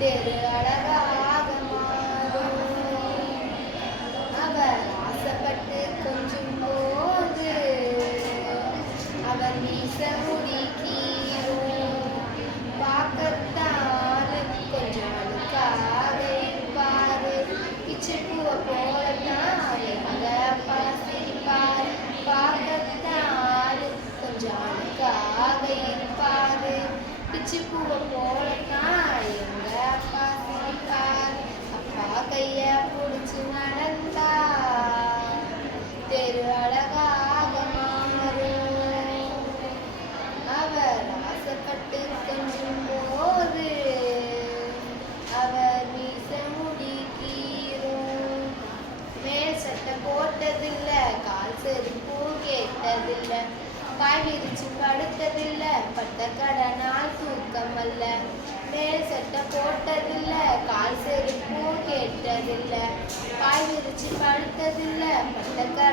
திரு அழகாக அவர் ஆசைப்பட்டு கொஞ்சம் போது அவர் வீச முடி கீரும் பார்க்கத்தான் கொஞ்சம் அழுக்காக இருப்பாரு. பிச்சு பூவை போலத்தான் எங்க பார்க்கத்தான் கொஞ்சம் அழுக்காக இருப்பாரு. பிச்சு பூவை போலத்தான் போட்டதில்ல கால் செருப்பு கேட்டதில்ல பாய் விரிச்சு படுத்ததில்ல பட்ட கடனால் தூக்கம் அல்ல மேல் சட்டை போட்டதில்ல கால் செருப்பு கேட்டதில்ல பாய் விரிச்சு படுத்ததில்ல பட்ட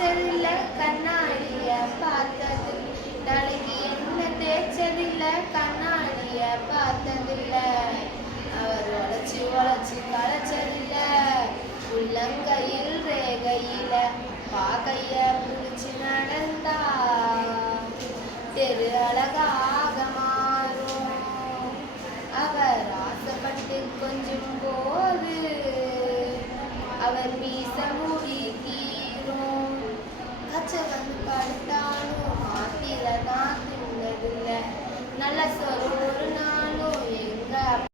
தேய்ச்சதில்ல கண்ணாடிய பார்த்தது. தலைக்கு என்ன தேய்ச்சதில்ல கண்ணாடிய பார்த்ததில்ல. அவர் உழைச்சி உழைச்சி களைச்சதில்ல. உள்ளங்கையில் ரேகையில பாகைய புடிச்சு நடந்தா தெரு அழகாக மாறும் அவர் ஆசைப்பட்டு கொஞ்சம் போது அவர் மீ வந்து படுத்தாலும்